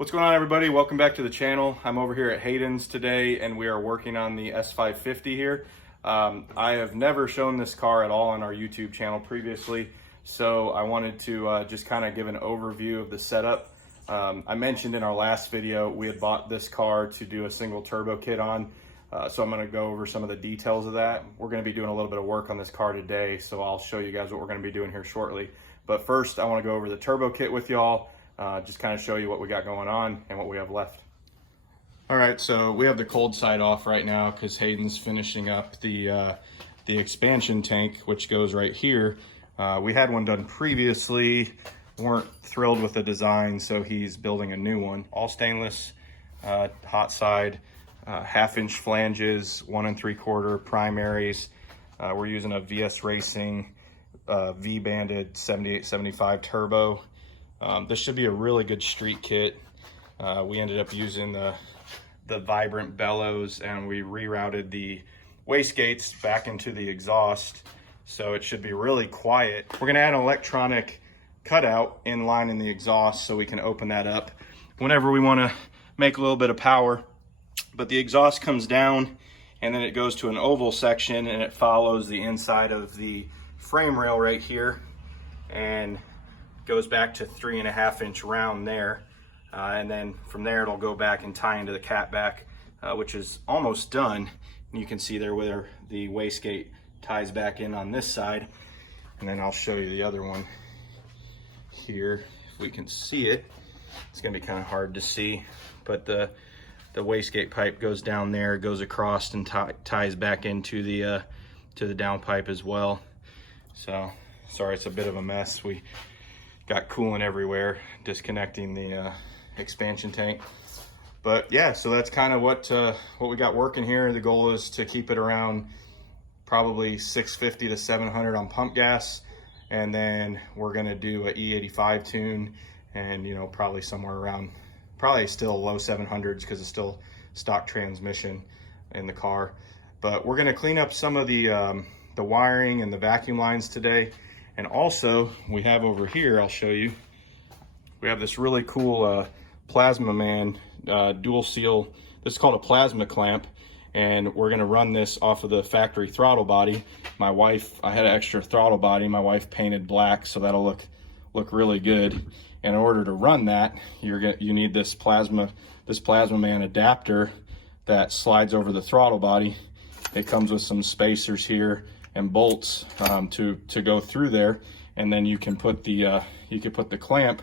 What's going on, everybody? Welcome back to the channel. I'm over here at Hayden's today and we are working on the S550 here. I have never shown this car at all on our YouTube channel previously, so I wanted to just kind of give an overview of the setup. I mentioned in our last video we had bought this car to do a single turbo kit on, so I'm going to go over some of the details of that. We're going to be doing a little bit of work on this car today, so I'll show you guys what we're going to be doing here shortly. But first, I want to go over the turbo kit with y'all. Just kind of show you what we got going on and what we have left. All right, so we have the cold side off right now because Hayden's finishing up the expansion tank, which goes right here. We had one done previously, weren't thrilled with the design, so he's building a new one. All stainless, hot side, 1/2-inch flanges, 1 3/4 primaries. We're using a VS Racing V-banded 7875 turbo. This should be a really good street kit. We ended up using the Vibrant bellows and we rerouted the wastegates back into the exhaust, so it should be really quiet. We're gonna add an electronic cutout in line in the exhaust so we can open that up whenever we wanna make a little bit of power. But the exhaust comes down and then it goes to an oval section and it follows the inside of the frame rail right here and goes back to 3.5-inch round there, and then from there it'll go back and tie into the catback, which is almost done. And you can see there where the wastegate ties back in on this side, and then I'll show you the other one here if we can see it. It's gonna be kind of hard to see, but the wastegate pipe goes down there, goes across and ties back into the to the downpipe as well. So sorry, it's a bit of a mess. We got coolant everywhere, disconnecting the expansion tank. But yeah, so that's kind of what we got working here. The goal is to keep it around probably 650 to 700 on pump gas, and then we're gonna do a E85 tune, and probably somewhere around, probably still low 700s because it's still stock transmission in the car. But we're gonna clean up some of the wiring and the vacuum lines today. And also we have over here, I'll show you, we have this really cool Plazmaman dual seal. This is called a plasma clamp, and we're gonna run this off of the factory throttle body. I had an extra throttle body, my wife painted black, so that'll look really good. And in order to run that, you need this Plazmaman adapter that slides over the throttle body. It comes with some spacers here and bolts to go through there, and then you can put the clamp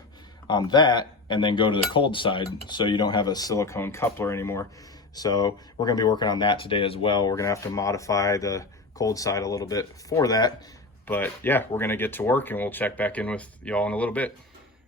on that and then go to the cold side, so you don't have a silicone coupler anymore. So we're gonna be working on that today as well. We're gonna have to modify the cold side a little bit for that, but yeah, we're gonna get to work and we'll check back in with y'all in a little bit.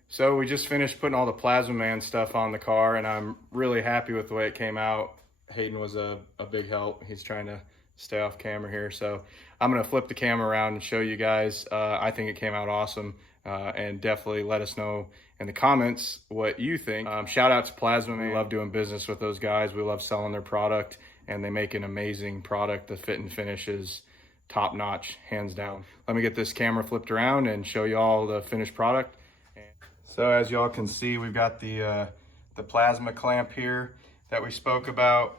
So we just finished putting all the Plazmaman stuff on the car, and I'm really happy with the way it came out. Hayden was a big help. He's trying to stay off camera here, so I'm gonna flip the camera around and show you guys. I think it came out awesome, and definitely let us know in the comments what you think. Shout out to Plazmaman. We love doing business with those guys. We love selling their product, and they make an amazing product. The fit and finish is top notch, hands down. Let me get this camera flipped around and show you all the finished product. So as y'all can see, we've got the plasma clamp here that we spoke about.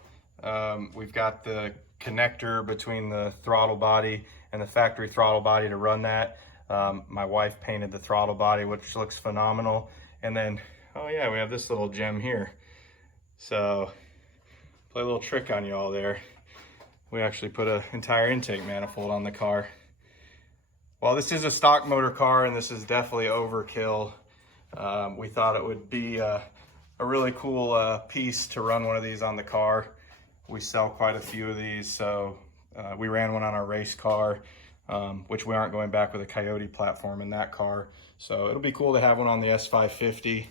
We've got the connector between the throttle body and the factory throttle body to run that. My wife painted the throttle body, which looks phenomenal. And then, oh yeah, we have this little gem here. So play a little trick on y'all there. We actually put an entire intake manifold on the car. Well, this is a stock motor car, and this is definitely overkill. We thought it would be a really cool piece to run one of these on the car. We sell quite a few of these, so we ran one on our race car, which we aren't going back with a Coyote platform in that car. So it'll be cool to have one on the S550.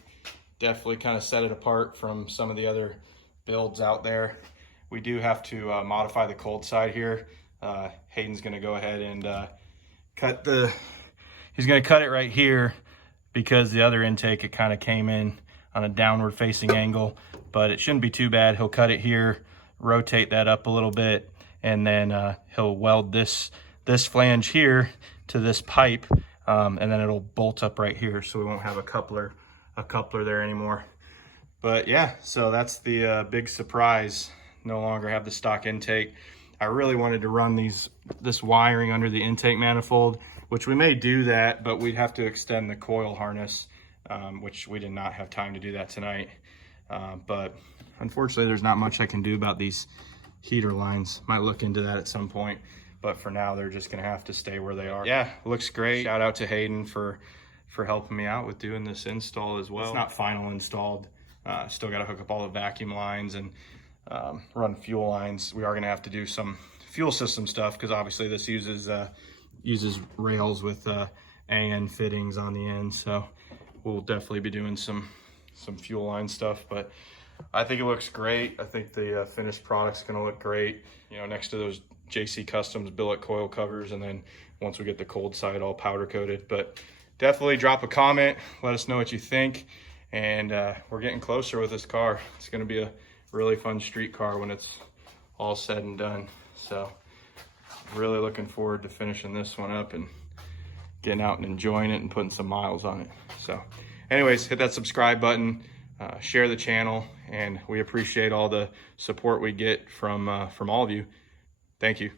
Definitely kind of set it apart from some of the other builds out there. We do have to modify the cold side here. Hayden's gonna go ahead and he's gonna cut it right here, because the other intake, it kind of came in on a downward facing angle, but it shouldn't be too bad. He'll cut it here, rotate that up a little bit, and then he'll weld this flange here to this pipe, and then it'll bolt up right here, so we won't have a coupler there anymore. But yeah, so that's the big surprise. No longer have the stock intake. I really wanted to run this wiring under the intake manifold, which we may do that, but we'd have to extend the coil harness, which we did not have time to do that tonight. But unfortunately, there's not much I can do about these heater lines. Might look into that at some point, but for now, they're just gonna have to stay where they are. Yeah, looks great. Shout out to Hayden for helping me out with doing this install as well. It's not final installed. Still got to hook up all the vacuum lines and run fuel lines. We are going to have to do some fuel system stuff because obviously this uses rails with AN fittings on the end. So we'll definitely be doing some fuel line stuff. But I think it looks great. I think the finished product's going to look great. You know, next to those JC Customs billet coil covers, and then once we get the cold side all powder coated. But definitely drop a comment. Let us know what you think. And we're getting closer with this car. It's gonna be a really fun street car when it's all said and done. So really looking forward to finishing this one up and getting out and enjoying it and putting some miles on it. So anyways, hit that subscribe button, share the channel, and we appreciate all the support we get from all of you. Thank you.